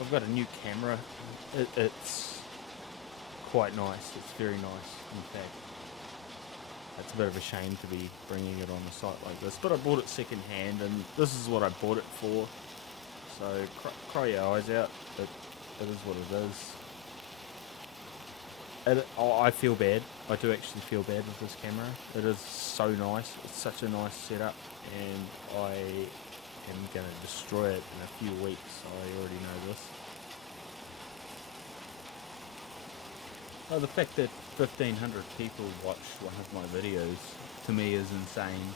I've got a new camera. It's quite nice. It's very nice, in fact. It's a bit of a shame to be bringing it on a site like this, but I bought it second hand, and this is what I bought it for. So cry your eyes out. It is what it is. I feel bad. I do actually feel bad with this camera. It is so nice. It's such a nice setup, and I am going to destroy it in a few weeks. I already know this. Oh, the fact that 1,500 people watched one of my videos, to me, is insane.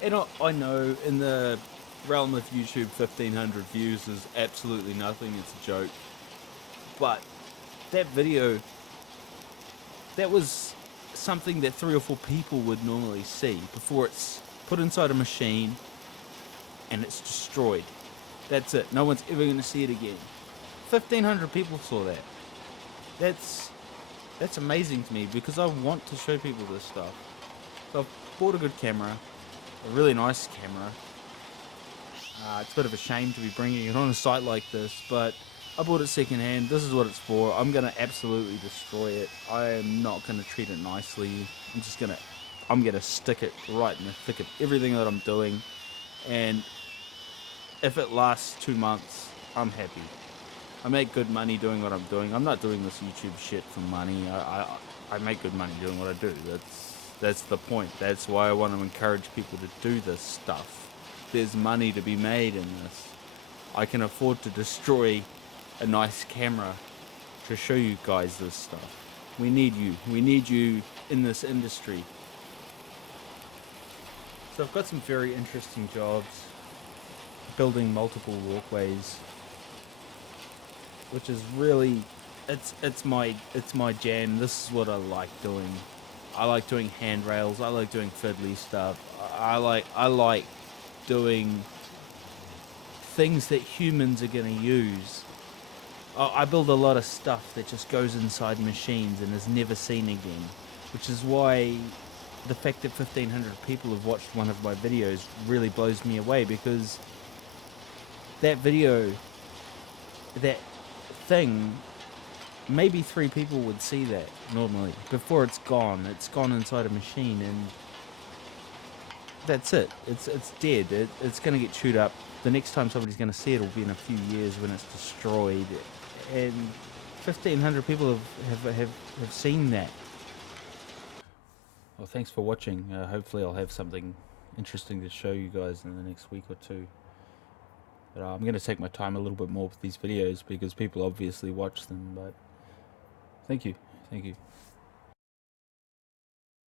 And I know in the realm of YouTube, 1,500 views is absolutely nothing. It's a joke. But that video, that was something that 3 or 4 people would normally see before it's put inside a machine and it's destroyed. That's it. No one's ever going to see it again. 1,500 people saw that. That's amazing to me because I want to show people this stuff. So I've bought a good camera, a really nice camera. It's a bit of a shame to be bringing it on a site like this, but I bought it second hand. This is what it's for. I'm going to absolutely destroy it. I am not going to treat it nicely. I'm going to stick it right in the thick of everything that I'm doing. And if it lasts 2 months, I'm happy. I make good money doing what I'm doing. I'm not doing this YouTube shit for money. I make good money doing what I do. That's the point. That's why I want to encourage people to do this stuff. There's money to be made in this. I can afford to destroy a nice camera to show you guys this stuff. We need you. We need you in this industry. So I've got some very interesting jobs building multiple walkways, which is really it's my jam. This is what I like doing. I like doing handrails. I like doing fiddly stuff. I like doing things that humans are gonna use. I build a lot of stuff that just goes inside machines and is never seen again, which is why the fact that 1,500 people have watched one of my videos really blows me away, because that video, that thing, maybe 3 people would see that normally before it's gone. It's gone inside a machine, and that's it. It's dead. It's going to get chewed up. The next time somebody's going to see it will be in a few years when it's destroyed. And 1,500 people have seen that. Well, thanks for watching. Hopefully I'll have something interesting to show you guys in the next week or two. But I'm going to take my time a little bit more with these videos because people obviously watch them. But thank you. Thank you.